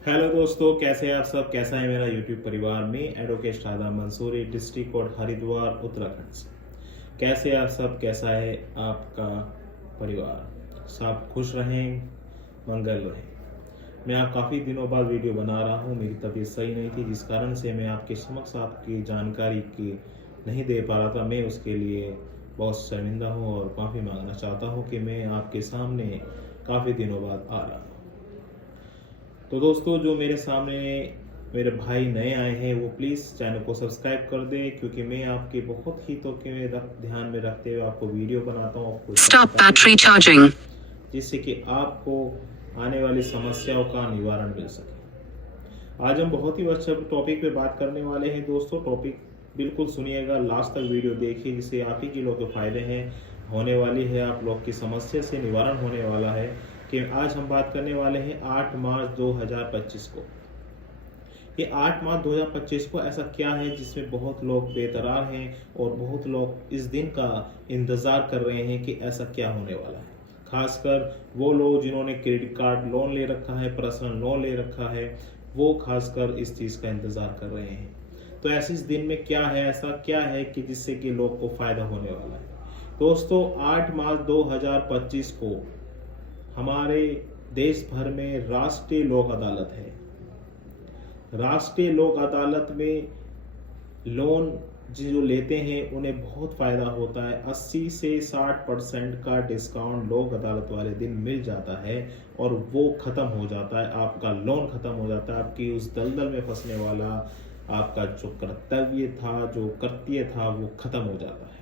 Hello दोस्तों, कैसे हैं आप सब। कैसा है मेरा यूट्यूब परिवार में advocate Shada Mansoori, district court Haridwar Uttarakhand से। कैसे आप सब, कैसा है आपका परिवार। सब खुश रहें, मंगल रहें। मैं आप काफ़ी दिनों बाद वीडियो बना रहा हूँ। मेरी तबीयत सही नहीं थी, जिस कारण से मैं आपके समक्ष आपकी जानकारी की नहीं दे पा रहा था। मैं उसके लिए बहुत शर्मिंदा हूँ और माफ़ी मांगना चाहता हूँ कि मैं आपके सामने काफ़ी दिनों बाद आ रहा हूँ। तो दोस्तों, जो मेरे सामने मेरे भाई नए आए हैं वो प्लीज़ चैनल को सब्सक्राइब कर दें, क्योंकि मैं आपके बहुत हितों के ध्यान में रखते हुए आपको वीडियो बनाता हूँ, आपको Stop battery charging. जिससे कि आपको आने वाली समस्याओं का निवारण मिल सके। आज हम बहुत ही अच्छा टॉपिक पे बात करने वाले हैं दोस्तों। टॉपिक बिल्कुल सुनिएगा, लास्ट तक वीडियो देखिए, जिससे आप ही के लोग के फायदे हैं होने वाली है, आप लोग की समस्या से निवारण होने वाला है। कि आज हम बात करने वाले हैं 8 मार्च 2025 को। ये 8 मार्च 2025 को ऐसा क्या है जिसमें बहुत लोग बेकरार हैं और बहुत लोग इस दिन का इंतज़ार कर रहे हैं कि ऐसा क्या होने वाला है। खासकर वो लोग जिन्होंने क्रेडिट कार्ड लोन ले रखा है, पर्सनल लोन ले रखा है, वो खासकर इस चीज़ का इंतज़ार कर रहे हैं। तो ऐसे इस दिन में क्या है, ऐसा क्या है कि जिससे कि लोग को फ़ायदा होने वाला है। दोस्तों, 8 मार्च 2025 को हमारे देश भर में राष्ट्रीय लोक अदालत है। राष्ट्रीय लोक अदालत में लोन जो लेते हैं उन्हें बहुत फ़ायदा होता है। 80 से 60% का डिस्काउंट लोक अदालत वाले दिन मिल जाता है और वो ख़त्म हो जाता है, आपका लोन ख़त्म हो जाता है। आपकी उस दलदल में फंसने वाला आपका जो कर्तव्य था, जो कर्तव्य था, वो ख़त्म हो जाता है।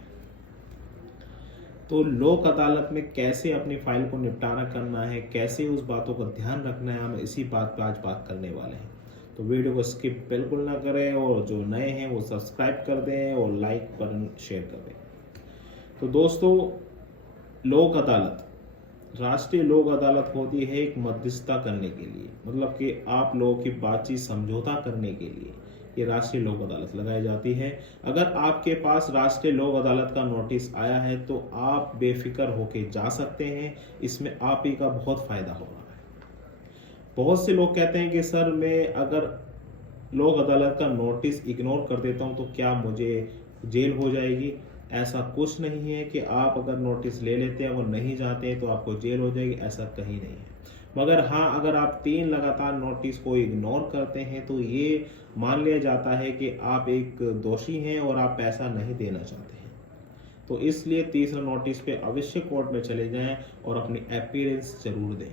तो लोक अदालत में कैसे अपनी फाइल को निपटारा करना है, कैसे उस बातों का ध्यान रखना है, हम इसी बात पर आज बात करने वाले हैं। तो वीडियो को स्किप बिल्कुल ना करें और जो नए हैं वो सब्सक्राइब कर दें और लाइक बटन शेयर कर दें। तो दोस्तों, लोक अदालत, राष्ट्रीय लोक अदालत होती है एक मध्यस्थता करने के लिए, मतलब कि आप लोगों की बातचीत समझौता करने के लिए ये राष्ट्रीय लोक अदालत लगाई जाती है। अगर आपके पास राष्ट्रीय लोक अदालत का नोटिस आया है तो आप बेफिक्र होके जा सकते हैं, इसमें आप ही का बहुत फ़ायदा हो रहा है। बहुत से लोग कहते हैं कि सर, मैं अगर लोक अदालत का नोटिस इग्नोर कर देता हूं तो क्या मुझे जेल हो जाएगी। ऐसा कुछ नहीं है कि आप अगर नोटिस ले लेते हैं और नहीं जाते हैं तो आपको जेल हो जाएगी, ऐसा कहीं नहीं है। मगर हाँ, अगर आप 3 लगातार नोटिस को इग्नोर करते हैं तो ये मान लिया जाता है कि आप एक दोषी हैं और आप पैसा नहीं देना चाहते हैं। तो इसलिए तीसरा नोटिस पे अवश्य कोर्ट में चले जाएं और अपनी अपीयरेंस जरूर दें।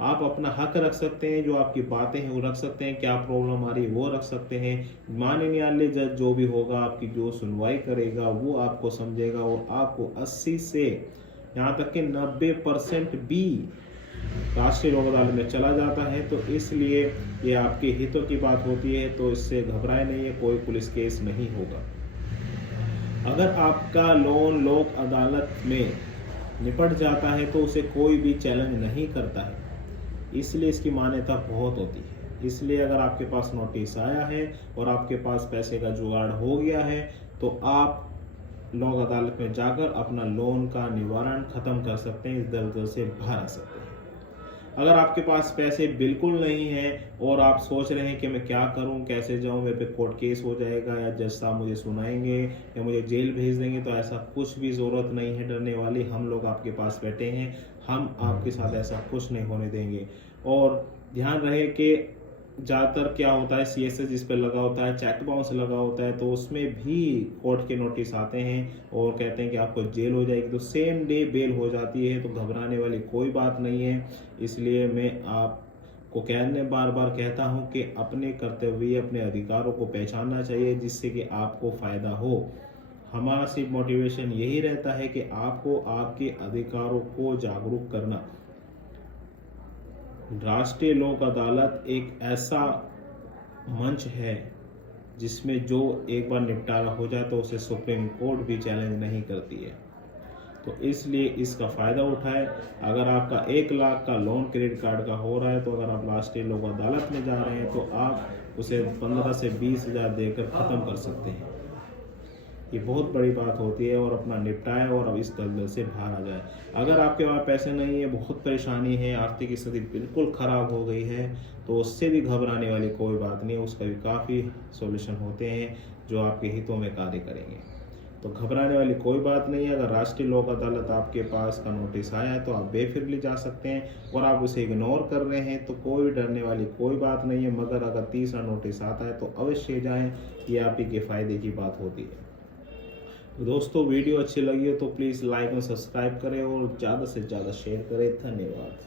आप अपना हक रख सकते हैं, जो आपकी बातें हैं वो रख सकते हैं, क्या प्रॉब्लम आ रही है वो रख सकते हैं। माननीय न्यायालय जज जो भी होगा, आपकी जो सुनवाई करेगा वो आपको समझेगा और आपको 80 से यहाँ तक कि 90% भी राष्ट्रीय लोक अदालत में चला जाता है। तो इसलिए ये आपके हितों की बात होती है, तो इससे घबराए नहीं है, कोई पुलिस केस नहीं होगा। अगर आपका लोन लोक अदालत में निपट जाता है तो उसे कोई भी चैलेंज नहीं करता है, इसलिए इसकी मान्यता बहुत होती है। इसलिए अगर आपके पास नोटिस आया है और आपके पास पैसे का जुगाड़ हो गया है तो आप लोक अदालत में जाकर अपना लोन का निवारण खत्म कर सकते हैं, इस दलदल से बाहर आ सकते हैं। अगर आपके पास पैसे बिल्कुल नहीं हैं और आप सोच रहे हैं कि मैं क्या करूं, कैसे जाऊं, मेरे पे कोर्ट केस हो जाएगा या जज साहब मुझे सुनाएंगे या मुझे जेल भेज देंगे, तो ऐसा कुछ भी ज़रूरत नहीं है डरने वाली। हम लोग आपके पास बैठे हैं, हम आपके साथ ऐसा कुछ नहीं होने देंगे। और ध्यान रहे कि ज़्यादातर क्या होता है, CSS जिस पर लगा होता है, चेक बाउंस लगा होता है, तो उसमें भी कोर्ट के नोटिस आते हैं और कहते हैं कि आपको जेल हो जाएगी, तो सेम डे बेल हो जाती है। तो घबराने वाली कोई बात नहीं है। इसलिए मैं आपको बार बार कहता हूं कि अपने कर्तव्य, अपने अधिकारों को पहचानना चाहिए, जिससे कि आपको फ़ायदा हो। हमारा सिर्फ मोटिवेशन यही रहता है कि आपको आपके अधिकारों को जागरूक करना। राष्ट्रीय लोक अदालत एक ऐसा मंच है जिसमें जो एक बार निपटारा हो जाए तो उसे सुप्रीम कोर्ट भी चैलेंज नहीं करती है। तो इसलिए इसका फ़ायदा उठाएं। अगर आपका 1 लाख का लोन क्रेडिट कार्ड का हो रहा है तो अगर आप राष्ट्रीय लोक अदालत में जा रहे हैं तो आप उसे 15 से 20 हज़ार देकर ख़त्म कर सकते हैं। ये बहुत बड़ी बात होती है और अपना निपटाएं और अब इस दलदल से बाहर आ जाए। अगर आपके पास पैसे नहीं है, बहुत परेशानी है, आर्थिक स्थिति बिल्कुल ख़राब हो गई है, तो उससे भी घबराने वाली कोई बात नहीं है, उसका भी काफ़ी सॉल्यूशन होते हैं जो आपके हितों में कार्य करेंगे। तो घबराने वाली कोई बात नहीं है। अगर राष्ट्रीय लोक अदालत आपके पास का नोटिस आया है तो आप बेफिक्र जा सकते हैं, और आप उसे इग्नोर कर रहे हैं तो कोई डरने वाली कोई बात नहीं है। मगर अगर तीसरा नोटिस आता है तो अवश्य जाएं, ये आप ही के फ़ायदे की बात होती है। तो दोस्तों वीडियो अच्छी लगी हो तो प्लीज़ लाइक और सब्सक्राइब करें और ज़्यादा से ज़्यादा शेयर करें। धन्यवाद।